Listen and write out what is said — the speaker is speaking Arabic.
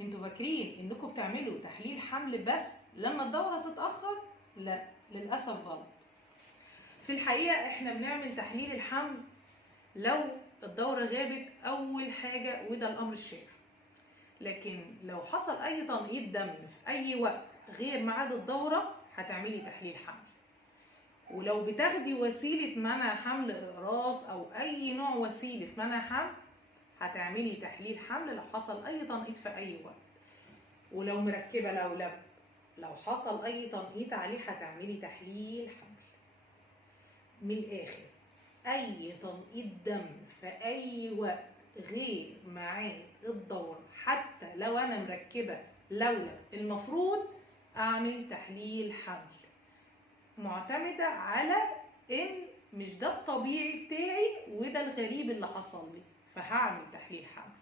انتوا فاكرين انكم بتعملوا تحليل حمل بس لما الدورة تتأخر؟ لا، للأسف غلط. في الحقيقة احنا بنعمل تحليل الحمل لو الدورة غابت أول حاجة وده الأمر الشائع. لكن لو حصل أي تنقيط دم في أي وقت غير ميعاد الدورة هتعملي تحليل حمل. ولو بتاخدي وسيلة منع حمل إقراص أو أي نوع وسيلة منع حمل هتعملي تحليل حمل لو حصل أي تنقيط في أي وقت. ولو مركبة لولب لو حصل أي تنقيط عليه هتعملي تحليل حمل. من الآخر أي تنقيط دم في أي وقت غير ميعاد الدورة حتى لو أنا مركبة لولب المفروض أعمل تحليل حمل، معتمدة على إن مش ده الطبيعي بتاعي وده الغريب اللي حصل لي، فهعمل تحليل حمل.